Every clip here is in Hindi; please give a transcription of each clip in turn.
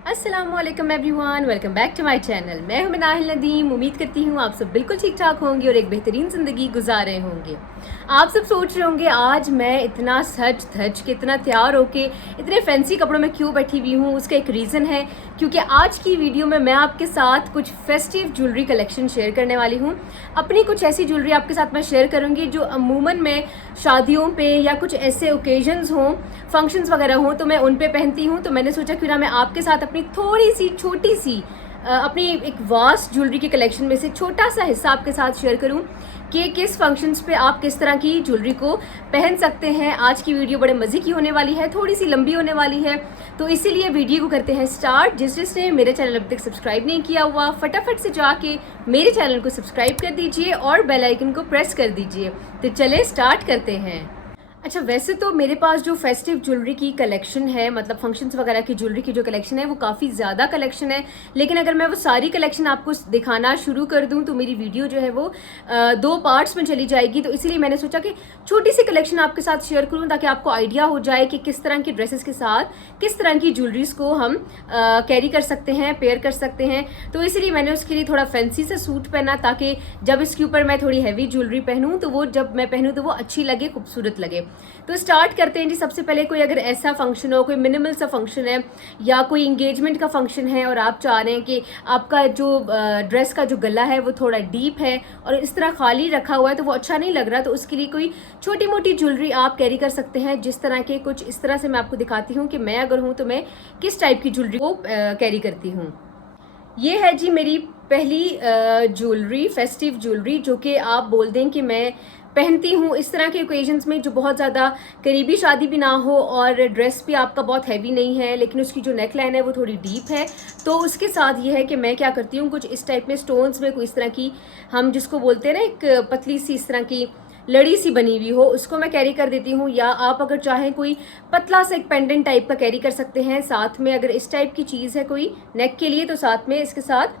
अस्सलामुअलैकुम everyone, welcome back to my channel. मैं हूं मिनाहिल नदीम। उम्मीद करती हूं आप सब बिल्कुल ठीक ठाक होंगे और एक बेहतरीन ज़िंदगी गुजार रहे होंगे। आप सब सोच रहे होंगे आज मैं इतना सज धज के, इतना तैयार होके, इतने फैंसी कपड़ों में क्यों बैठी हुई हूँ। उसका एक रीज़न है, क्योंकि आज की वीडियो में मैं आपके साथ कुछ फेस्टिव ज्वेलरी कलेक्शन शेयर करने वाली हूँ। अपनी कुछ ऐसी ज्वेलरी आपके साथ मैं शेयर करूँगी जो अमूमन मैं शादियों पे या कुछ ऐसे ओकेजन्स हों, फंक्शंस वगैरह हों, तो मैं उन पे पहनती हूँ। तो मैंने सोचा क्यों ना मैं आपके साथ अपनी थोड़ी सी छोटी सी अपनी एक वास्ट ज्वेलरी की कलेक्शन में से छोटा सा हिस्सा आपके साथ शेयर करूं कि किस फंक्शंस पे आप किस तरह की ज्वेलरी को पहन सकते हैं। आज की वीडियो बड़े मज़े की होने वाली है, थोड़ी सी लंबी होने वाली है, तो इसीलिए वीडियो को करते हैं स्टार्ट। जिसने मेरे चैनल अभी तक सब्सक्राइब नहीं किया हुआ, फटाफट से जाके मेरे चैनल को सब्सक्राइब कर दीजिए और बेल आइकन को प्रेस कर दीजिए। तो चले स्टार्ट करते हैं। अच्छा, वैसे तो मेरे पास जो फेस्टिव ज्वेलरी की कलेक्शन है, मतलब फंक्शंस वगैरह की ज्वेलरी की जो कलेक्शन है, वो काफ़ी ज़्यादा कलेक्शन है। लेकिन अगर मैं वो सारी कलेक्शन आपको दिखाना शुरू कर दूं तो मेरी वीडियो जो है वो 2 पार्ट्स में चली जाएगी। तो इसीलिए मैंने सोचा कि छोटी सी कलेक्शन आपके साथ शेयर करूं ताकि आपको आइडिया हो जाए कि किस तरह की ड्रेसेस के साथ किस तरह की ज्वेलरीज को हम कैरी कर सकते हैं, पेयर कर सकते हैं। तो इसलिए मैंने उसके लिए थोड़ा फैंसी सा सूट पहना ताकि जब इसके ऊपर मैं थोड़ी हैवी ज्वेलरी पहनूँ तो वो जब मैं पहनूँ तो वो अच्छी लगे, खूबसूरत लगे। तो स्टार्ट करते हैं जी। सबसे पहले कोई अगर ऐसा फंक्शन हो, कोई मिनिमल सा फंक्शन है या कोई इंगेजमेंट का फंक्शन है और आप चाह रहे हैं कि आपका जो ड्रेस का जो गला है वो थोड़ा डीप है और इस तरह खाली रखा हुआ है तो वो अच्छा नहीं लग रहा, तो उसके लिए कोई छोटी मोटी ज्वेलरी आप कैरी कर सकते हैं। जिस तरह के कुछ इस तरह से मैं आपको दिखाती हूँ कि मैं अगर हूँ तो मैं किस टाइप की ज्वेलरी को कैरी करती हूँ। ये है जी मेरी पहली ज्वेलरी, फेस्टिव ज्वेलरी, जो कि आप बोल दें कि मैं पहनती हूँ इस तरह के ओकेजन्स में जो बहुत ज़्यादा करीबी शादी भी ना हो और ड्रेस भी आपका बहुत हैवी नहीं है, लेकिन उसकी जो नेक लाइन है वो थोड़ी डीप है। तो उसके साथ ये है कि मैं क्या करती हूँ, कुछ इस टाइप में स्टोन्स में कोई इस तरह की, हम जिसको बोलते हैं ना, एक पतली सी इस तरह की लड़ी सी बनी हुई हो, उसको मैं कैरी कर देती हूँ। या आप अगर चाहें कोई पतला सा एक पेंडेंट टाइप का कैरी कर सकते हैं साथ में। अगर इस टाइप की चीज़ है कोई नेक के लिए तो साथ में इसके साथ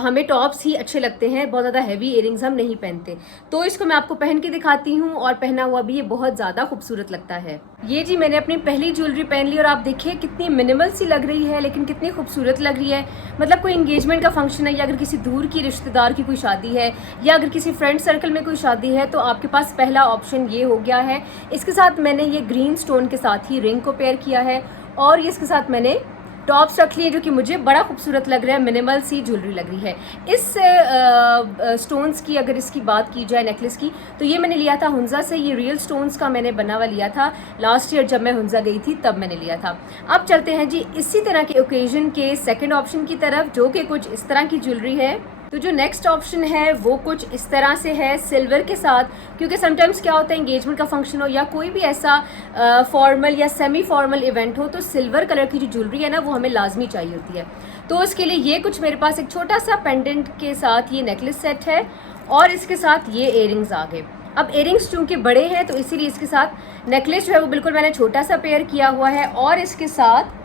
हमें टॉप्स ही अच्छे लगते हैं, बहुत ज़्यादा हैवी इयरिंग्स हम नहीं पहनते। तो इसको मैं आपको पहन के दिखाती हूँ और पहना हुआ भी ये बहुत ज़्यादा खूबसूरत लगता है। ये जी मैंने अपनी पहली ज्वेलरी पहन ली और आप देखिए कितनी मिनिमल सी लग रही है लेकिन कितनी खूबसूरत लग रही है। मतलब कोई इंगेजमेंट का फंक्शन है या अगर किसी दूर की रिश्तेदार की कोई शादी है या अगर किसी फ्रेंड सर्कल में कोई शादी है तो आपके पास पहला ऑप्शन ये हो गया है। इसके साथ मैंने ये ग्रीन स्टोन के साथ ही रिंग को पेयर किया है और इसके साथ मैंने टॉप्स रख लिए जो कि मुझे बड़ा खूबसूरत लग रहा है, मिनिमल सी ज्वेलरी लग रही है। इस स्टोन्स की अगर इसकी बात की जाए, नेकलेस की, तो ये मैंने लिया था हुंजा से। ये रियल स्टोन्स का मैंने बना हुआ लिया था लास्ट ईयर जब मैं हुंजा गई थी, तब मैंने लिया था। अब चलते हैं जी इसी तरह के ओकेजन के सेकेंड ऑप्शन की तरफ, जो कि कुछ इस तरह की ज्वेलरी है। तो जो नेक्स्ट ऑप्शन है वो कुछ इस तरह से है सिल्वर के साथ, क्योंकि समटाइम्स क्या होता है एंगेजमेंट का फंक्शन हो या कोई भी ऐसा फॉर्मल या सेमी फॉर्मल इवेंट हो तो सिल्वर कलर की जो ज्वेलरी है ना वो हमें लाजमी चाहिए होती है। तो उसके लिए ये कुछ मेरे पास एक छोटा सा पेंडेंट के साथ ये नेकलेस सेट है और इसके साथ ये इयरिंग्स आ गए। अब इयरिंग्स चूँकि बड़े हैं तो इसीलिए इसके साथ नेकलेस जो है वो बिल्कुल मैंने छोटा सा पेयर किया हुआ है और इसके साथ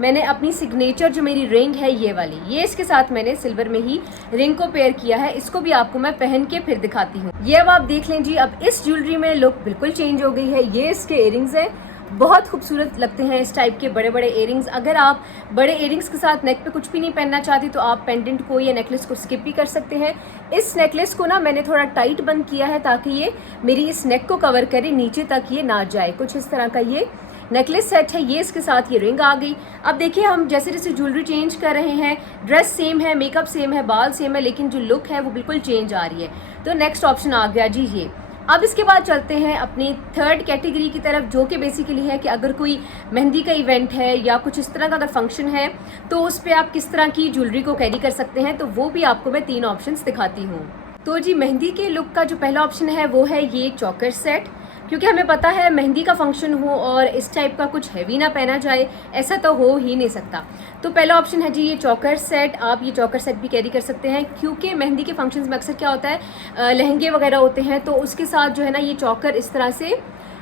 मैंने अपनी सिग्नेचर जो मेरी रिंग है ये वाली, ये इसके साथ मैंने सिल्वर में ही रिंग को पेयर किया है। इसको भी आपको मैं पहन के फिर दिखाती हूँ। ये अब आप देख लें जी, अब इस ज्वेलरी में लुक बिल्कुल चेंज हो गई है। ये इसके इयरिंग्स हैं, बहुत खूबसूरत लगते हैं इस टाइप के बड़े बड़े इयरिंग्स। अगर आप बड़े इयरिंग्स के साथ नेक पे कुछ भी नहीं पहनना चाहती तो आप पेंडेंट को या नेकलेस को स्किप भी कर सकते हैं। इस नेकलेस को ना मैंने थोड़ा टाइट बंद किया है ताकि ये मेरी इस नेक को कवर करे, नीचे तक ये ना जाए। कुछ इस तरह का ये नेकलेस सेट है। ये इसके साथ ये रिंग आ गई। अब देखिए हम जैसे जैसे ज्वेलरी चेंज कर रहे हैं, ड्रेस सेम है, मेकअप सेम है, बाल सेम है, लेकिन जो लुक है वो बिल्कुल चेंज आ रही है। तो नेक्स्ट ऑप्शन आ गया जी ये। अब इसके बाद चलते हैं अपनी थर्ड कैटेगरी की तरफ, जो कि बेसिकली है कि अगर कोई मेहंदी का इवेंट है या कुछ इस तरह का अगर फंक्शन है तो उस पर आप किस तरह की ज्वेलरी को कैरी कर सकते हैं। तो वो भी आपको मैं 3 ऑप्शंस दिखाती हूँ। तो जी मेहंदी के लुक का जो पहला ऑप्शन है वो है ये चोकर सेट, क्योंकि हमें पता है मेहंदी का फंक्शन हो और इस टाइप का कुछ हैवी ना पहना जाए, ऐसा तो हो ही नहीं सकता। तो पहला ऑप्शन है जी ये चोकर सेट। आप ये चोकर सेट भी कैरी कर सकते हैं क्योंकि मेहंदी के फंक्शंस में अक्सर क्या होता है लहंगे वगैरह होते हैं तो उसके साथ जो है ना ये चोकर इस तरह से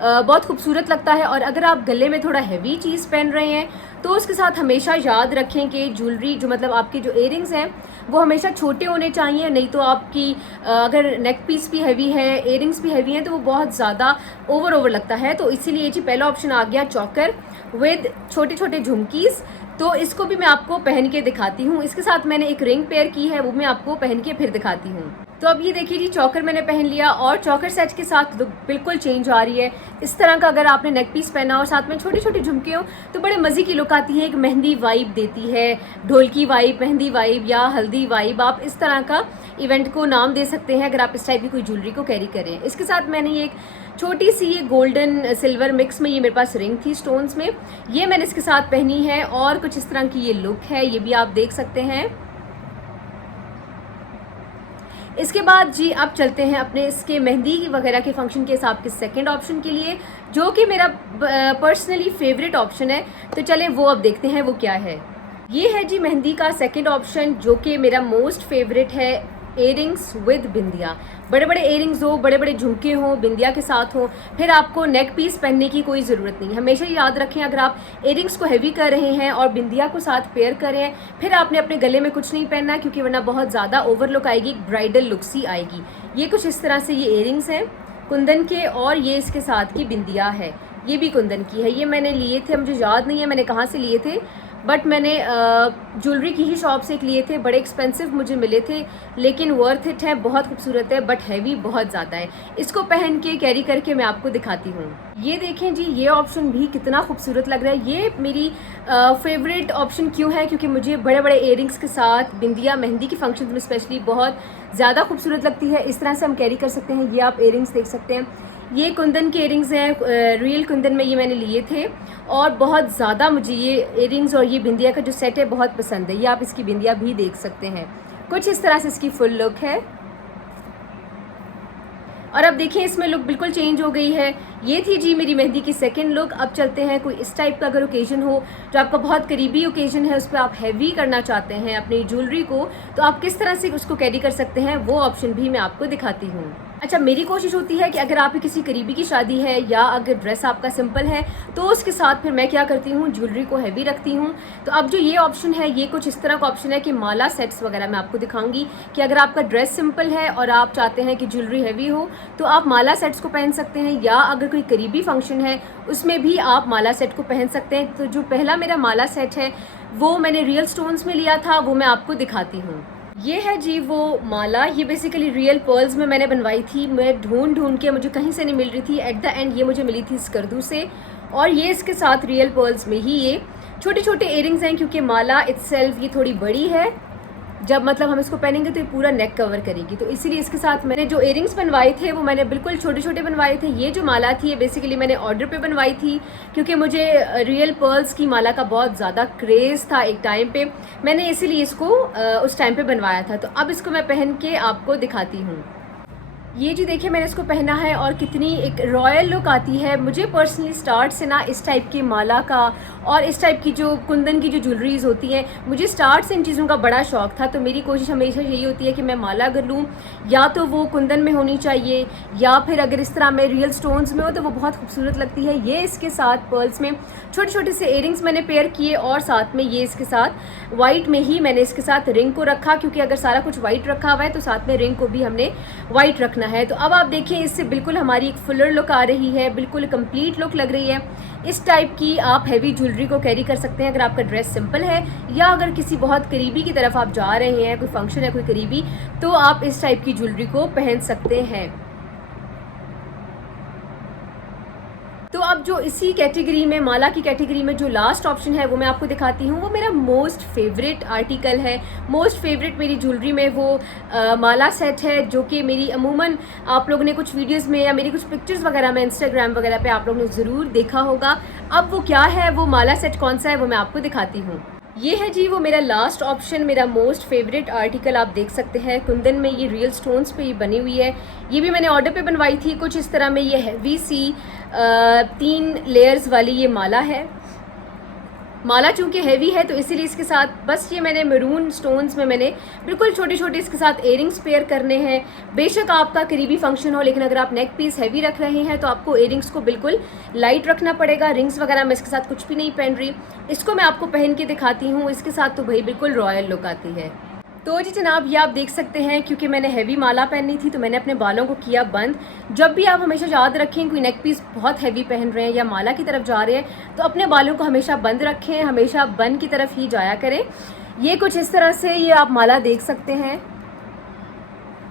बहुत खूबसूरत लगता है। और अगर आप गले में थोड़ा हैवी चीज़ पहन रहे हैं तो उसके साथ हमेशा याद रखें कि ज्वेलरी जो मतलब आपके जो इयरिंग्स हैं वो हमेशा छोटे होने चाहिए, नहीं तो आपकी अगर नेक पीस भी हैवी है, इयरिंग्स भी हैवी हैं तो वो बहुत ज़्यादा ओवर लगता है। तो इसीलिए जी पहला ऑप्शन आ गया चोकर विद छोटे छोटे झुमकीज़। तो इसको भी मैं आपको पहन के दिखाती हूँ। इसके साथ मैंने एक रिंग पेयर की है, वो मैं आपको पहन के फिर दिखाती हूँ। तो अब ये देखिए जी, चौकर मैंने पहन लिया और चौकर सेट के साथ लुक बिल्कुल चेंज आ रही है। इस तरह का अगर आपने नेक पीस पहना और साथ में छोटे छोटे झुमके हो तो बड़े मज़े की लुक आती है, एक मेहंदी वाइब देती है, ढोलकी वाइब, मेहंदी वाइब या हल्दी वाइब, आप इस तरह का इवेंट को नाम दे सकते हैं अगर आप इस टाइप की कोई ज्वेलरी को कैरी करें। इसके साथ मैंने ये एक छोटी सी ये गोल्डन सिल्वर मिक्स में ये मेरे पास रिंग थी स्टोन्स में, ये मैंने इसके साथ पहनी है और कुछ इस तरह की ये लुक है, ये भी आप देख सकते हैं। इसके बाद जी अब चलते हैं अपने इसके मेहंदी वगैरह के फंक्शन के हिसाब के सेकंड ऑप्शन के लिए, जो कि मेरा पर्सनली फेवरेट ऑप्शन है। तो चलें वो अब देखते हैं वो क्या है। ये है जी मेहंदी का सेकंड ऑप्शन, जो कि मेरा मोस्ट फेवरेट है, इयरिंग्स विद बिंदिया। बड़े बड़े इयरिंग्स हो, बड़े बड़े झुमके हों, बिंदिया के साथ हों, फिर आपको नेक पीस पहनने की कोई ज़रूरत नहीं। हमेशा याद रखें, अगर आप इयरिंग्स को हैवी कर रहे हैं और बिंदिया को साथ पेयर कर रहे हैं, फिर आपने अपने गले में कुछ नहीं पहनना, क्योंकि वरना बहुत ज़्यादा ओवर लुक आएगी, ब्राइडल लुक सी आएगी। ये कुछ इस तरह से ये इयरिंग्स हैं कुंदन के, और ये इसके साथ की बिंदिया है, ये भी कुंदन की है। ये मैंने लिए थे, मुझे याद नहीं है मैंने कहाँ से लिए थे, बट मैंने ज्वेलरी की ही शॉप से लिए थे। बड़े एक्सपेंसिव मुझे मिले थे, लेकिन वर्थ इट है, बहुत खूबसूरत है, बट हैवी बहुत ज़्यादा है। इसको पहन के कैरी करके मैं आपको दिखाती हूँ। ये देखें जी, ये ऑप्शन भी कितना खूबसूरत लग रहा है। ये मेरी फेवरेट ऑप्शन क्यों है, क्योंकि मुझे बड़े बड़े इयरिंग्स के साथ बिंदिया मेहंदी के फंक्शन में स्पेशली बहुत ज़्यादा खूबसूरत लगती है। इस तरह से हम कैरी कर सकते हैं। ये आप इयरिंग्स देख सकते हैं, ये कुंदन के इयरिंग्स हैं, रियल कुंदन में ये मैंने लिए थे, और बहुत ज़्यादा मुझे ये इयरिंग्स और ये बिंदिया का जो सेट है बहुत पसंद है। ये आप इसकी बिंदिया भी देख सकते हैं, कुछ इस तरह से इसकी फुल लुक है। और अब देखिए इसमें लुक बिल्कुल चेंज हो गई है। ये थी जी मेरी मेहंदी की सेकंड लुक। अब चलते हैं कोई इस टाइप का अगर ओकेजन हो, जो आपका बहुत करीबी ओकेजन है, उस पर आप हैवी करना चाहते हैं अपनी ज्वेलरी को, तो आप किस तरह से उसको कैरी कर सकते हैं, वो ऑप्शन भी मैं आपको दिखाती हूँ। अच्छा, मेरी कोशिश होती है कि अगर आपकी किसी करीबी की शादी है या अगर ड्रेस आपका सिंपल है, तो उसके साथ फिर मैं क्या करती हूँ, ज्वेलरी को हैवी रखती हूँ। तो अब जो ये ऑप्शन है, ये कुछ इस तरह का ऑप्शन है कि माला सेट्स वगैरह मैं आपको दिखाऊंगी कि अगर आपका ड्रेस सिंपल है और आप चाहते हैं कि ज्वेलरी हैवी हो, तो आप माला सेट्स को पहन सकते हैं, या अगर कोई करीबी फंक्शन है उसमें भी आप माला सेट को पहन सकते हैं। तो जो पहला मेरा माला सेट है वो मैंने रियल स्टोन्स में लिया था, वो मैं आपको दिखाती हूँ। ये है जी वो माला, ये बेसिकली रियल पर्ल्स में मैंने बनवाई थी। मैं ढूंढ के, मुझे कहीं से नहीं मिल रही थी, एट द एंड ये मुझे मिली थी स्कर्दू से, और ये इसके साथ रियल पर्ल्स में ही ये छोटे छोटे इयरिंग्स हैं, क्योंकि माला इटसेल्फ ये थोड़ी बड़ी है, जब मतलब हम इसको पहनेंगे तो ये पूरा नेक कवर करेगी, तो इसीलिए इसके साथ मैंने जो इयरिंग्स बनवाए थे वो मैंने बिल्कुल छोटे छोटे बनवाए थे। ये जो माला थी ये बेसिकली मैंने ऑर्डर पे बनवाई थी, क्योंकि मुझे रियल पर्ल्स की माला का बहुत ज़्यादा क्रेज़ था एक टाइम पे, मैंने इसीलिए इसको उस टाइम पे बनवाया था। तो अब इसको मैं पहन के आपको दिखाती हूँ। ये जी देखिए मैंने इसको पहना है और कितनी एक रॉयल लुक आती है। मुझे पर्सनली स्टार्ट से ना इस टाइप की माला का और इस टाइप की जो कुंदन की जो ज्वेलरीज होती हैं, मुझे स्टार्ट से इन चीज़ों का बड़ा शौक था। तो मेरी कोशिश हमेशा यही होती है कि मैं माला अगर लूँ या तो वो कुंदन में होनी चाहिए, या फिर अगर इस तरह में रियल स्टोन्स में हो तो वो बहुत खूबसूरत लगती है। ये इसके साथ पर्ल्स में छोटे छोटे से इयरिंग्स मैंने पेयर किए, और साथ में ये इसके साथ वाइट में ही मैंने इसके साथ रिंग को रखा, क्योंकि अगर सारा कुछ वाइट रखा हुआ है तो साथ में रिंग को भी हमने वाइट रखना है। तो अब आप देखिए इससे बिल्कुल हमारी एक फुलर लुक आ रही है, बिल्कुल कंप्लीट लुक लग रही है। इस टाइप की आप हैवी ज्वेलरी को कैरी कर सकते हैं अगर आपका ड्रेस सिंपल है, या अगर किसी बहुत करीबी की तरफ आप जा रहे हैं, कोई फंक्शन है कोई करीबी, तो आप इस टाइप की ज्वेलरी को पहन सकते हैं। तो अब जो इसी कैटेगरी में, माला की कैटेगरी में जो लास्ट ऑप्शन है वो मैं आपको दिखाती हूँ। वो मेरा मोस्ट फेवरेट आर्टिकल है, मोस्ट फेवरेट मेरी ज्वेलरी में वो माला सेट है, जो कि मेरी अमूमन आप लोगों ने कुछ वीडियोस में या मेरी कुछ पिक्चर्स वगैरह में इंस्टाग्राम वगैरह पे आप लोगों ने ज़रूर देखा होगा। अब वो क्या है, वो माला सेट कौन सा है, वो मैं आपको दिखाती हूँ। ये है जी वो मेरा लास्ट ऑप्शन, मेरा मोस्ट फेवरेट आर्टिकल। आप देख सकते हैं कुंदन में ये रियल स्टोन्स पे ये बनी हुई है। ये भी मैंने ऑर्डर पे बनवाई थी कुछ इस तरह में। ये हैवी सी 3 लेयर्स वाली ये माला है। माला चूंकि हैवी है तो इसीलिए इसके साथ बस ये मैंने मैरून स्टोन्स में मैंने बिल्कुल छोटे छोटे इसके साथ इयरिंग्स पेयर करने हैं। बेशक आपका करीबी फंक्शन हो, लेकिन अगर आप नेक पीस हैवी रख रहे हैं तो आपको इयरिंग्स को बिल्कुल लाइट रखना पड़ेगा। रिंग्स वगैरह मैं इसके साथ कुछ भी नहीं पहन रही, इसको मैं आपको पहन के दिखाती हूँ। इसके साथ तो भाई बिल्कुल रॉयल लुक आती है। तो जी जनाब, ये आप देख सकते हैं, क्योंकि मैंने हैवी माला पहनी थी तो मैंने अपने बालों को किया बंद। जब भी आप हमेशा याद रखें कोई नेक पीस बहुत हैवी पहन रहे हैं या माला की तरफ जा रहे हैं तो अपने बालों को हमेशा बंद रखें, हमेशा बन की तरफ ही जाया करें। ये कुछ इस तरह से ये आप माला देख सकते हैं।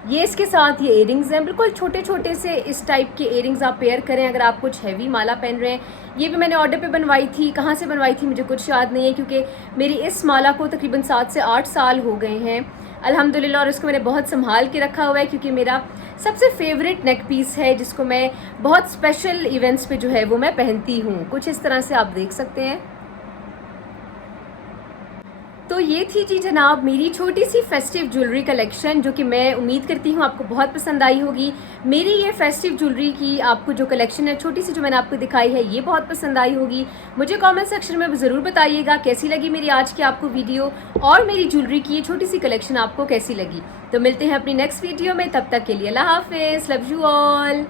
ये इसके साथ ये इयरिंग्स हैं, बिल्कुल छोटे छोटे से इस टाइप के इयरिंग्स आप पेयर करें अगर आप कुछ हैवी माला पहन रहे हैं। ये भी मैंने ऑर्डर पे बनवाई थी, कहाँ से बनवाई थी मुझे कुछ याद नहीं है, क्योंकि मेरी इस माला को तकरीबन 7 से 8 साल हो गए हैं अल्हम्दुलिल्लाह, और इसको मैंने बहुत संभाल के रखा हुआ है क्योंकि मेरा सबसे फेवरेट नेक पीस है जिसको मैं बहुत स्पेशल इवेंट्स पे जो है वो मैं पहनती हूँ। कुछ इस तरह से आप देख सकते हैं। तो ये थी जी जनाब मेरी छोटी सी फेस्टिव ज्वेलरी कलेक्शन, जो कि मैं उम्मीद करती हूँ आपको बहुत पसंद आई होगी। मेरी ये फेस्टिव ज्वेलरी की आपको जो कलेक्शन है छोटी सी जो मैंने आपको दिखाई है ये बहुत पसंद आई होगी। मुझे कमेंट सेक्शन में ज़रूर बताइएगा कैसी लगी मेरी आज की आपको वीडियो, और मेरी ज्वेलरी की ये छोटी सी कलेक्शन आपको कैसी लगी। तो मिलते हैं अपनी नेक्स्ट वीडियो में, तब तक के लिए अल्लाह हाफिज़, लव यू ऑल।